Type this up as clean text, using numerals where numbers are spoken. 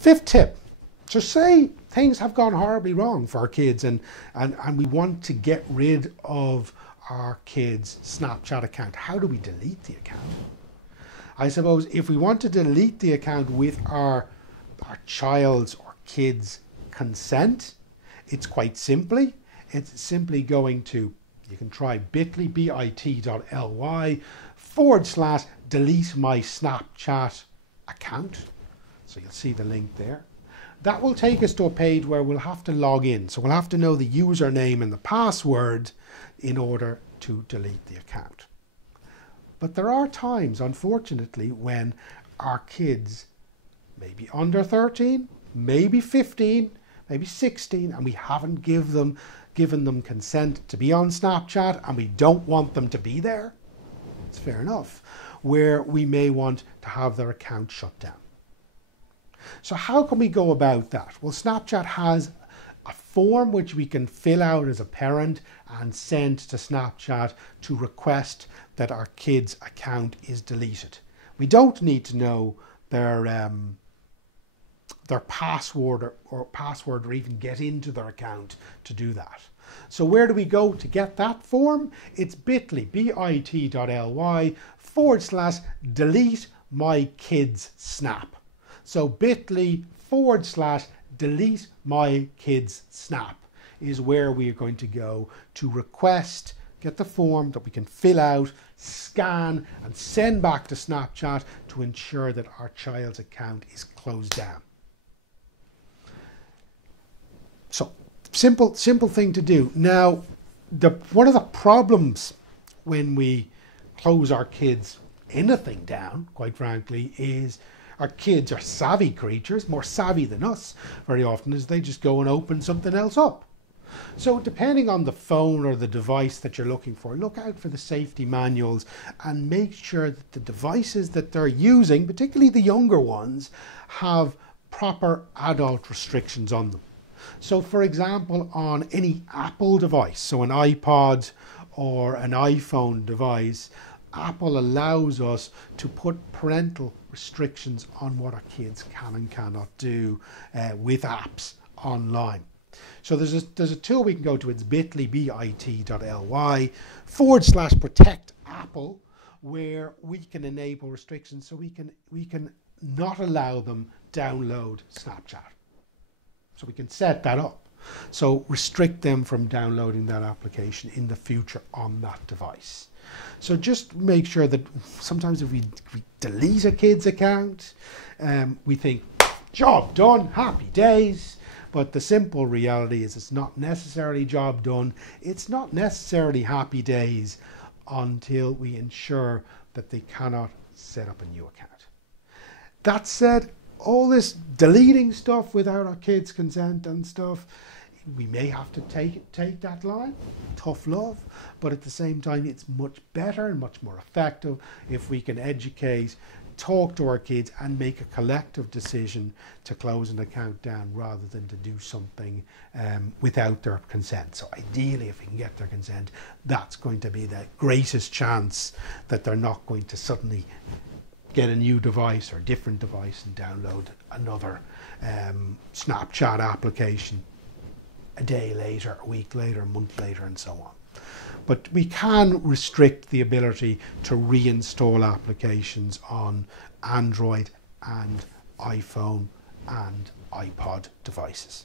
Fifth tip. So say things have gone horribly wrong for our kids and we want to get rid of our kids' Snapchat account. How do we delete the account? I suppose if we want to delete the account with our child's or kids' consent, it's quite simply. It's simply going to, you can try bit.ly/delete my Snapchat account. So you'll see the link there. That will take us to a page where we'll have to log in. So we'll have to know the username and the password in order to delete the account. But there are times, unfortunately, when our kids may be under 13, maybe 15, maybe 16, and we haven't given them consent to be on Snapchat and we don't want them to be there. It's fair enough. Where we may want to have their account shut down. So how can we go about that? Well, Snapchat has a form which we can fill out as a parent and send to Snapchat to request that our kid's account is deleted. We don't need to know their password or even get into their account to do that. So where do we go to get that form? It's bit.ly/delete my kids snap. So bit.ly/delete my kids snap is where we are going to go to request, get the form that we can fill out, scan and send back to Snapchat to ensure that our child's account is closed down. So simple thing to do. Now, one of the problems when we close our kids' anything down, quite frankly, is our kids are savvy creatures, more savvy than us very often, is they just go and open something else up. So depending on the phone or the device that you're looking for, look out for the safety manuals and make sure that the devices that they're using, particularly the younger ones, have proper adult restrictions on them. So for example, on any Apple device, so an iPod or an iPhone device, Apple allows us to put parental restrictions on what our kids can and cannot do with apps online. So there's a tool we can go to. It's bit.ly/protect Apple, where we can enable restrictions so we can not allow them download Snapchat. So we can set that up. So restrict them from downloading that application in the future on that device. So just make sure that sometimes if we delete a kid's account, we think, job done, happy days. But the simple reality is it's not necessarily job done. It's not necessarily happy days until we ensure that they cannot set up a new account. That said, all this deleting stuff without our kids' consent and stuff, we may have to take that line, tough love, but at the same time it's much better and much more effective if we can educate, talk to our kids and make a collective decision to close an account down rather than to do something without their consent. So ideally, if we can get their consent, that's going to be the greatest chance that they're not going to suddenly get a new device or different device and download another Snapchat application a day later, a week later, a month later, and so on. But we can restrict the ability to reinstall applications on Android and iPhone and iPod devices.